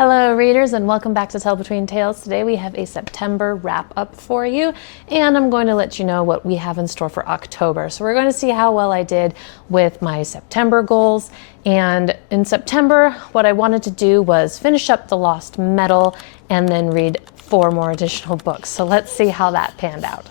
Hello readers, and welcome back to Tell Between Tales. Today we have a September wrap up for you, and I'm going to let you know what we have in store for October. So we're going to see how well I did with my September goals. And in September, what I wanted to do was finish up The Lost Metal and then read 4 more additional books. So let's see how that panned out.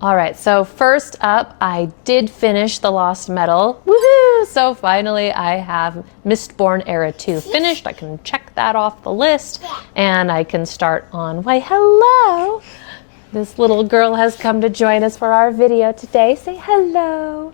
All right, so first up, I did finish The Lost Metal. Woohoo! So finally I have Mistborn Era 2 finished. I can check that off the list and I can start on, why hello! This little girl has come to join us for our video today. Say hello!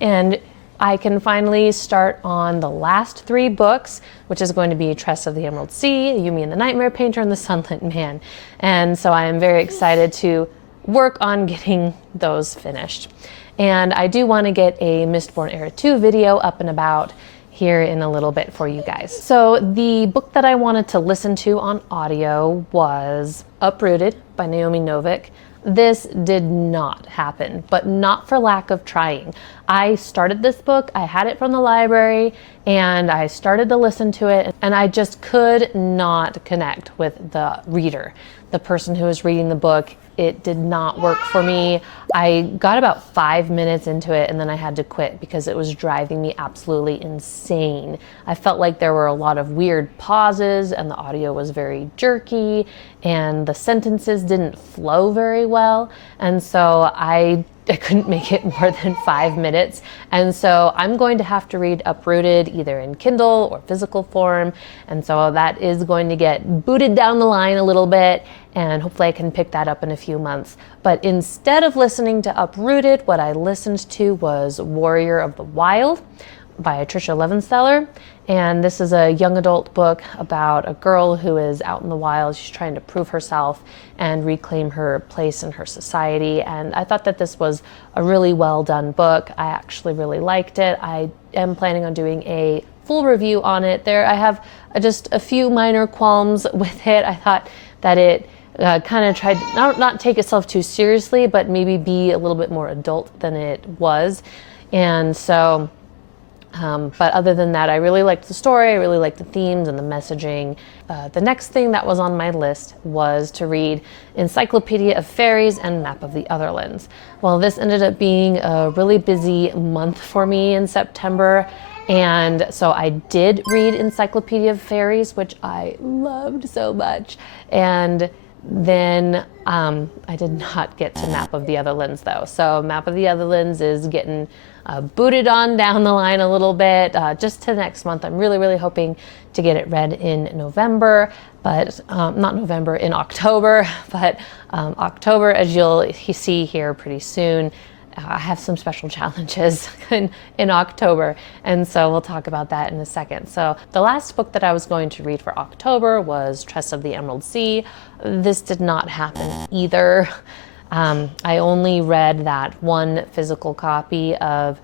And I can finally start on the last 3 books, which is going to be Tress of the Emerald Sea, Yumi and the Nightmare Painter, and The Sunlit Man. And so I am very excited to work on getting those finished. And I do want to get a Mistborn Era 2 video up and about here in a little bit for you guys. So the book that I wanted to listen to on audio was Uprooted by Naomi Novik. This did not happen, but not for lack of trying. I started this book, I had it from the library, and I started to listen to it, and I just could not connect with the reader, the person who was reading the book. It did not work for me. I got about 5 minutes into it and then I had to quit because it was driving me absolutely insane. I felt like there were a lot of weird pauses and the audio was very jerky and the sentences didn't flow very well. And so I couldn't make it more than 5 minutes. And so I'm going to have to read Uprooted either in Kindle or physical form. And so that is going to get booted down the line a little bit, and hopefully I can pick that up in a few months. But instead of listening to Uprooted, what I listened to was Warrior of the Wild by Tricia Levenseller. And this is a young adult book about a girl who is out in the wild. She's trying to prove herself and reclaim her place in her society. And I thought that this was a really well done book. I actually really liked it. I am planning on doing a full review on it. I have just a few minor qualms with it. I thought that it kind of tried to not take itself too seriously, but maybe be a little bit more adult than it was. And so but other than that, I really liked the story, I really liked the themes and the messaging. The next thing that was on my list was to read Encyclopedia of Fairies and Map of the Otherlands. Well, this ended up being a really busy month for me in September, and so I did read Encyclopedia of Fairies, which I loved so much. And then I did not get to Map of the Otherlands though. So Map of the Otherlands is getting booted on down the line a little bit, just to next month. I'm really hoping to get it read in November, but not November, in October. But October, as you'll see here pretty soon, I have some special challenges in October, and so we'll talk about that in a second. So the last book that I was going to read for October was Tress of the Emerald Sea. This did not happen either. I only read that one physical copy of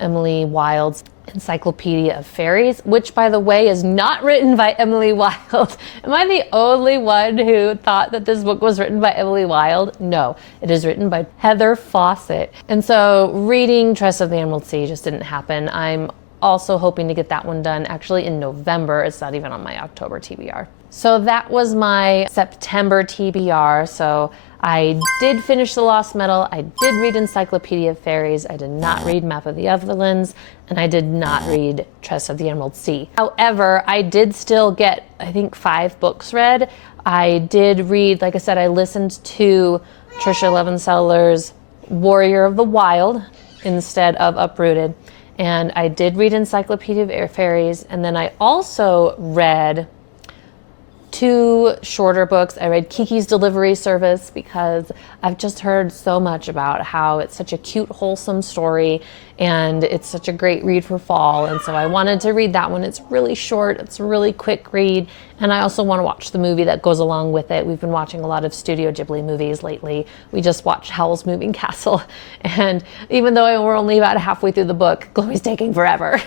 Emily Wilde's Encyclopedia of Fairies, which, by the way, is not written by Emily Wilde. Am I the only one who thought that this book was written by Emily Wilde? No, it is written by Heather Fawcett. And so reading Tress of the Emerald Sea just didn't happen. I'm also hoping to get that one done actually in November. It's not even on my October TBR. So that was my September TBR. So I did finish The Lost Metal, I did read Encyclopedia of Fairies, I did not read Map of the Otherlands, and I did not read Tress of the Emerald Sea. However, I did still get, I think, 5 books read. I did read, like I said, I listened to Tricia Levenseller's Warrior of the Wild instead of Uprooted, and I did read Encyclopedia of Fairies, and then I also read 2 shorter books. I read Kiki's Delivery Service because I've just heard so much about how it's such a cute, wholesome story and it's such a great read for fall. And so I wanted to read that one. It's really short, it's a really quick read, and I also want to watch the movie that goes along with it. We've been watching a lot of Studio Ghibli movies lately. We just watched Howl's Moving Castle, and even though we're only about halfway through the book, Chloe's taking forever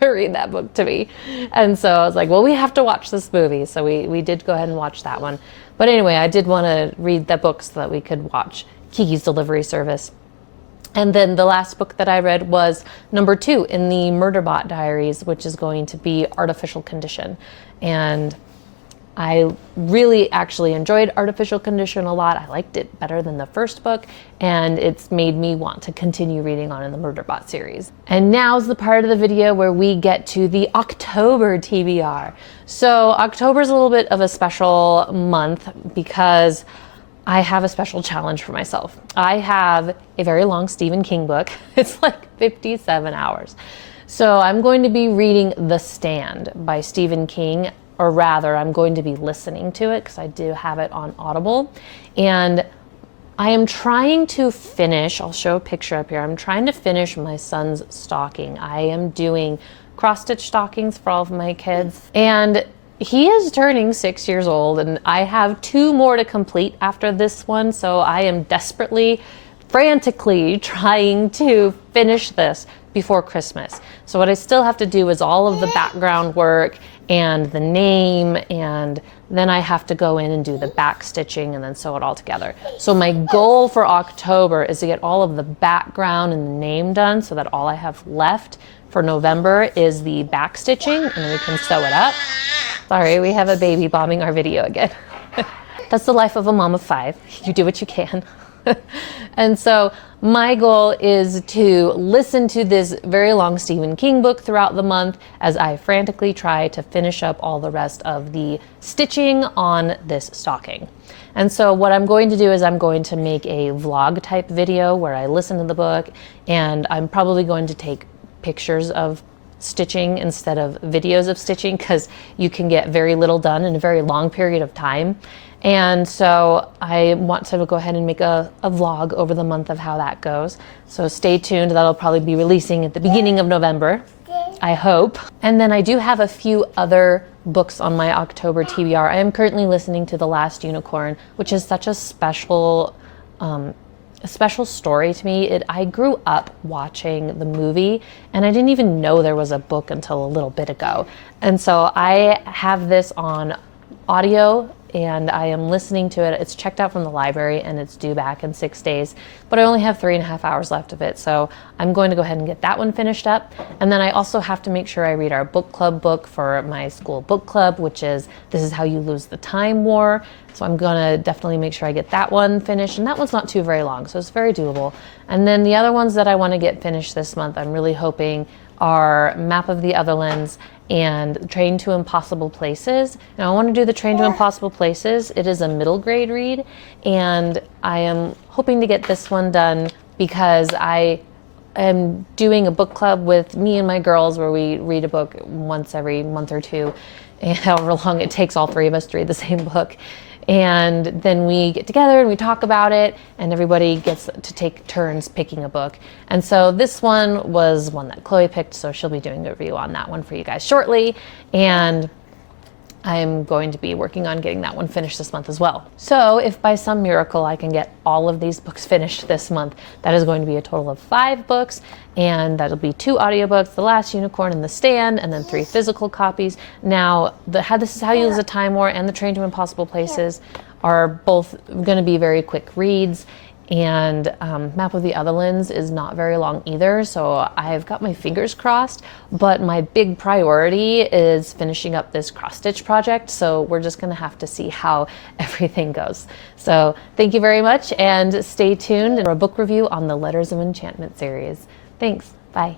to read that book to me. And so I was like, well, we have to watch this movie. So we did go ahead and watch that one. But anyway, I did want to read the book so that we could watch Kiki's Delivery Service. And then the last book that I read was number 2 in the Murderbot Diaries, which is going to be Artificial Condition. And I really actually enjoyed Artificial Condition a lot. I liked it better than the first book, and it's made me want to continue reading on in the Murderbot series. And now's the part of the video where we get to the October TBR. So October is a little bit of a special month because I have a special challenge for myself. I have a very long Stephen King book. It's like 57 hours. So I'm going to be reading The Stand by Stephen King, or rather, I'm going to be listening to it because I do have it on Audible. And I am trying to finish, I'll show a picture up here, I'm trying to finish my son's stocking. I am doing cross-stitch stockings for all of my kids. And he is turning 6 years old, and I have 2 more to complete after this one. So I am desperately, frantically trying to finish this before Christmas. So what I still have to do is all of the background work and the name, and then I have to go in and do the back stitching and then sew it all together. So my goal for October is to get all of the background and the name done so that all I have left for November is the back stitching, and then we can sew it up. Sorry, we have a baby bombing our video again. That's the life of a mom of 5. You do what you can. And so my goal is to listen to this very long Stephen King book throughout the month as I frantically try to finish up all the rest of the stitching on this stocking. And so what I'm going to do is I'm going to make a vlog type video where I listen to the book, and I'm probably going to take pictures of stitching instead of videos of stitching because you can get very little done in a very long period of time. And so I want to go ahead and make a vlog over the month of how that goes. So stay tuned. That'll probably be releasing at the beginning of November, I hope. And then I do have a few other books on my October TBR. I am currently listening to The Last Unicorn, which is such a special story to me. I grew up watching the movie, and I didn't even know there was a book until a little bit ago. And so I have this on audio, and I am listening to it. It's checked out from the library, and it's due back in 6 days, but I only have 3.5 hours left of it. So I'm going to go ahead and get that one finished up. And then I also have to make sure I read our book club book for my school book club, which is This Is How You Lose the Time War. So I'm gonna definitely make sure I get that one finished. And that one's not too very long, so it's very doable. And then the other ones that I wanna get finished this month, I'm really hoping are Map of the Otherlands and Train to Impossible Places. Now I want to do the Train to Impossible Places. It is a middle grade read, and I am hoping to get this one done because I am doing a book club with me and my girls where we read a book once every month or 2, and however long it takes all 3 of us to read the same book. And then we get together and we talk about it, and everybody gets to take turns picking a book. And so this one was one that Chloe picked, so she'll be doing a review on that one for you guys shortly. And I'm going to be working on getting that one finished this month as well. So if by some miracle I can get all of these books finished this month, that is going to be a total of 5 books, and that'll be 2 audiobooks, The Last Unicorn and The Stand, and then 3 physical copies. Now, This Is How You Lose the Time War and The Train to Impossible Places are both going to be very quick reads, and Map of the Otherlands is not very long either, so I've got my fingers crossed, but my big priority is finishing up this cross-stitch project, so we're just gonna have to see how everything goes. So thank you very much, and stay tuned for a book review on the Letters of Enchantment series. Thanks, bye.